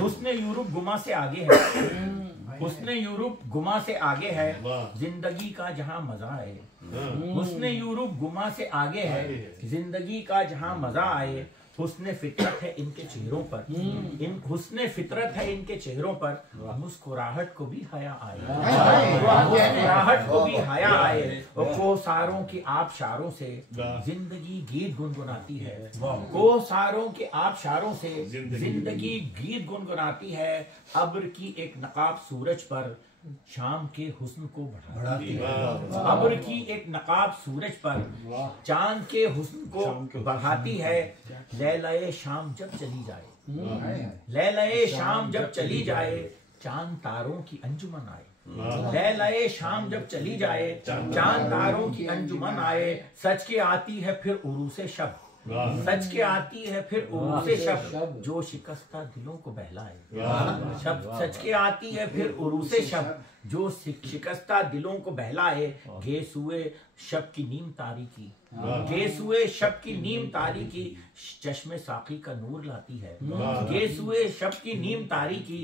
हुस्ने Europe गुमा से आगे है, हुस्ने यूरोप गुमा से आगे है, जिंदगी का जहां मजा आए। हुस्ने यूरोप गुमा से आगे है, जिंदगी का जहां मजा आए। हुस्ने फितरत है इनके चेहरों पर, इन हुस्ने फितरत है इनके चेहरों पर, मुस्कुराहट को भी हया आए, मुस्कुराहट को भी हया आए। कोसारों की आबशारों से जिंदगी गीत गुनगुनाती है, कोसारों के आबशारों से जिंदगी गीत गुनगुनाती है। अब्र की एक नकाब सूरज पर शाम के हुस्न को बढ़ाती है, अब्र की एक नकाब सूरज पर चांद के हुस्न को बढ़ाती है। लैलाए शाम जब चली जाए, लैलाए शाम जब चली जाए, चांद तारों की अंजुमन आए। लैलाए शाम जब चली जाए, चांद तारों की अंजुमन आए। सच के आती है फिर उरूसे शब, सच के आती है फिर उरूसे शब, जो शिकस्ता दिलों को बहलाए। शब सच के आती है फिर उरूसे शब, जो शिकस्ता दिलों को बहलाए। गेसुए शब की नीम तारीकी, गेसुए शब की नीम तारीकी, चश्मे साकी का नूर लाती है। गेसुए शब की नीम तारीकी,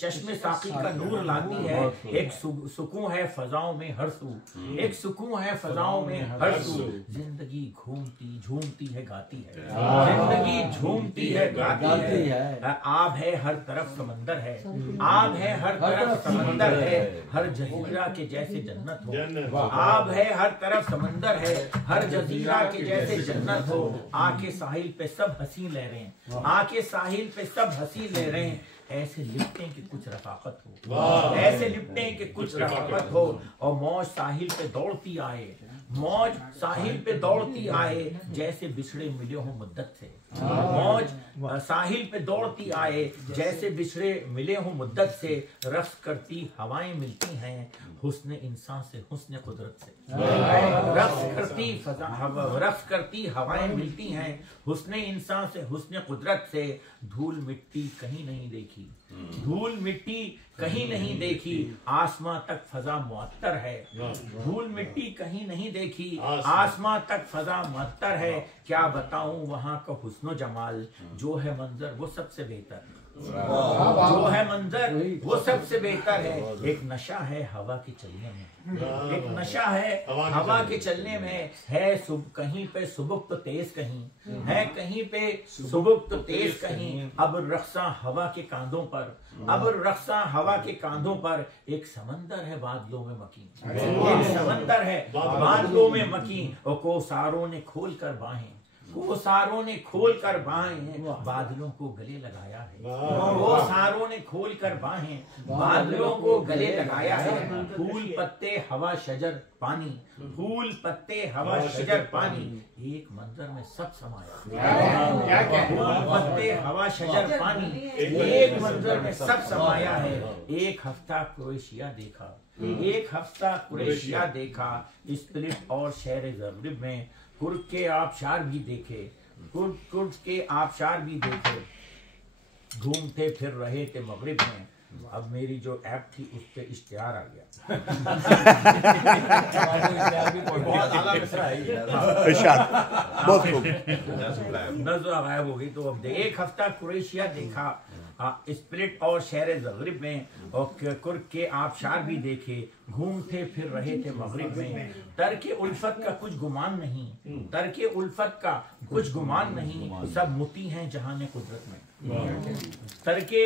चश्मे साकी का नूर लाती है। एक सुकून है फजाओं में हर सू, एक सुकून है फजाओं में हर सू। जिंदगी घूमती झूमती है गाती है, जिंदगी झूमती है गाती है। आब है हर तरफ समंदर है, आब है हर तरफ समंदर है, हर जजीरा के जैसे जन्नत हो। आब है हर तरफ समंदर है, हर जजीरा के जैसे जन्नत हो। आके साहिल पे सब हंसी ले रहे हैं, आके साहिल पे सब हंसी ले रहे हैं। ऐसे लिपटे कि कुछ रफाकत हो, ऐसे लिपटे कि कुछ रफाकत हो। और मौज साहिल पे दौड़ती आए, मौज साहिल पे दौड़ती आए, जैसे बिछड़े मिले हो मुद्दत से। मौज साहिल पे दौड़ती आए, जैसे बिछड़े मिले हो मुद्दत से। रक्स करती हवाएं मिलती हैं हुस्न इंसान से, हुस्न कुदरत से। रक्स करती हवाएं मिलती हैं हुस्न इंसान से, हुस्न कुदरत से। धूल मिट्टी कहीं नहीं देखी, धूल मिट्टी कहीं नहीं देखी, आसमां तक फजा मुअत्तर है। धूल मिट्टी कहीं नहीं देखी, आसमां तक फजा मुअत्तर है। क्या बताऊं वहां का हुस्नो जमाल, जो है मंजर वो सबसे बेहतर, जो है मंजर वो सबसे बेहतर है। एक नशा है हवा के चलने में, एक नशा है हवा के चलने में। है कहीं पे सुबुक तो तेज कहीं, है कहीं पे सुबुक तो तेज कहीं। अब रक्सा हवा के कांधों पर, अब रक्सा हवा के कांधों पर। एक समंदर है बादलों में मकी, एक समंदर है बादलों में मकी। और कोसारों ने खोल कर बाहें, कोसारों ने खोल कर बाहें, बादलों को गले लगाया है। कोसारों ने खोल कर बाहें, बादलों को गले लगाया है। फूल पत्ते हवा शजर पानी, फूल पत्ते हवा शजर पानी, एक मंजर में सब समाया। फूल पत्ते हवा शजर पानी, एक मंजर में सब समाया है। एक हफ्ता क्रोएशिया देखा, एक हफ्ता क्रोएशिया देखा। स्प्लिट और शहर ज़ग़्रिब में कुर्द के आबशार भी देखे, कुर्द के आबशार भी देखे। घूमते फिर रहे थे मगरिब में। अब मेरी जो ऐप थी उस पे इश्तिहार आ गया। बहुत आला मिसरा है ये, बहुत खूब, नज़र गायब हो गई। तो अब एक हफ्ता क्रोएशिया देखा, स्प्लिट और शहर ज़ग़्रिब में, और कुर्द के आबशार भी देखे। घूमते फिर रहे थे मगरिब में। तर्के उल्फत का कुछ गुमान नहीं, तर्के उल्फत का कुछ गुमान नहीं, सब मुती हैं जहाने कुदरत में। तर्के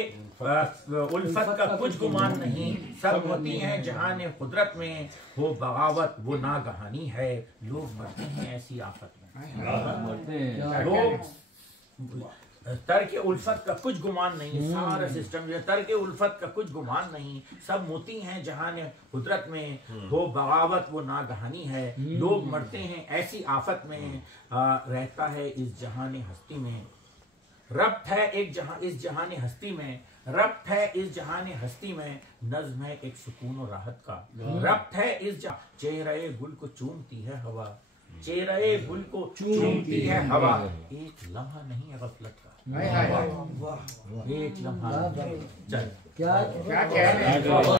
उल्फत का कुछ गुमान नहीं, सब मुती हैं जहाने कुदरत में। हो बगावत वो नागहानी है, लोग मरते हैं ऐसी आफत में। लोग तर्क उल्फत का कुछ गुमान नहीं, सारा सिस्टम जो तर्क उल्फत का कुछ गुमान नहीं, सब मोती हैं जहान कुदरत में। हो बगावत वो नागहानी है, लोग मरते हैं ऐसी आफत में। रहता है इस जहान हस्ती में, रब्त है एक जहां इस जहान हस्ती में, रब्त है इस जहान हस्ती में। नज़्म है एक सुकून और राहत का, रब्त है इस चेहरे गुल को चूमती है हवा, चेहरे गुल को चूमती है हवा। एक लम्हा नहीं है गफलत का, एक लम्हा। चल क्या क्या